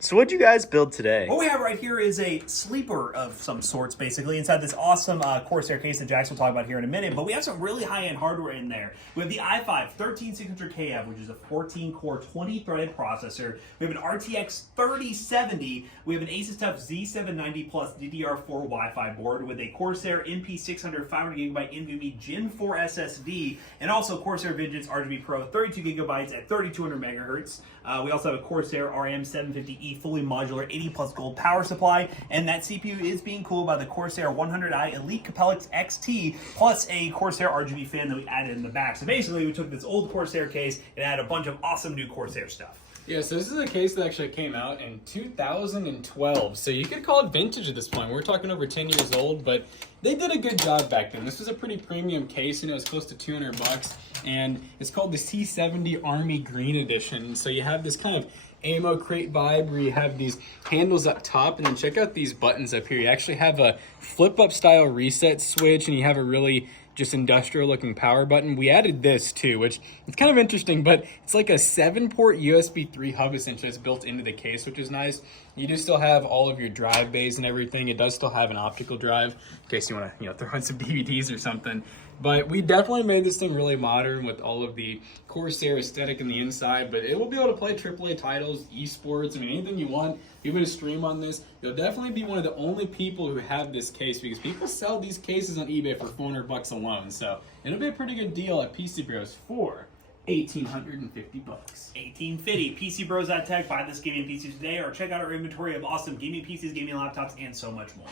So what'd you guys build today? What we have right here is a sleeper of some sorts, basically, inside this awesome Corsair case that Jax will talk about here in a minute. But we have some really high-end hardware in there. We have the i5 13600KF, which is a 14-core, 20-threaded processor. We have an RTX 3070. We have an Asus TUF Z790 Plus DDR4 Wi-Fi board with a Corsair MP600 500GB NVMe Gen 4 SSD, and also Corsair Vengeance RGB Pro 32GB at 3200 megahertz. We also have a Corsair RM750E fully modular 80 plus gold power supply, and that CPU is being cooled by the Corsair 100i Elite Capellix XT plus a Corsair RGB fan that we added in the back. So basically we took this old Corsair case and added a bunch of awesome new Corsair stuff. Yeah, so this is a case that actually came out in 2012, so you could call it vintage at this point. We're talking over 10 years old, but they did a good job back then. This was a pretty premium case, and it was close to 200 bucks, and it's called the C70 Army Green Edition. So you have this kind of ammo crate vibe where you have these handles up top, and then check out these buttons up here. You actually have a flip-up style reset switch, and you have a really just industrial looking power button. We added this too, which it's kind of interesting, but it's like a 7-port USB 3 hub essentially that's built into the case, which is nice. You do still have all of your drive bays and everything. It does still have an optical drive in case you want to, throw in some DVDs or something. But we definitely made this thing really modern with all of the Corsair aesthetic in the inside, but it will be able to play AAA titles, esports, anything you want. If you want to stream on this, you'll definitely be one of the only people who have this case, because people sell these cases on eBay for 400 bucks alone. So it'll be a pretty good deal at PC Bros for 1,850 bucks. 1850. PCBros.tech. Buy this gaming PC today, or check out our inventory of awesome gaming PCs, gaming laptops, and so much more.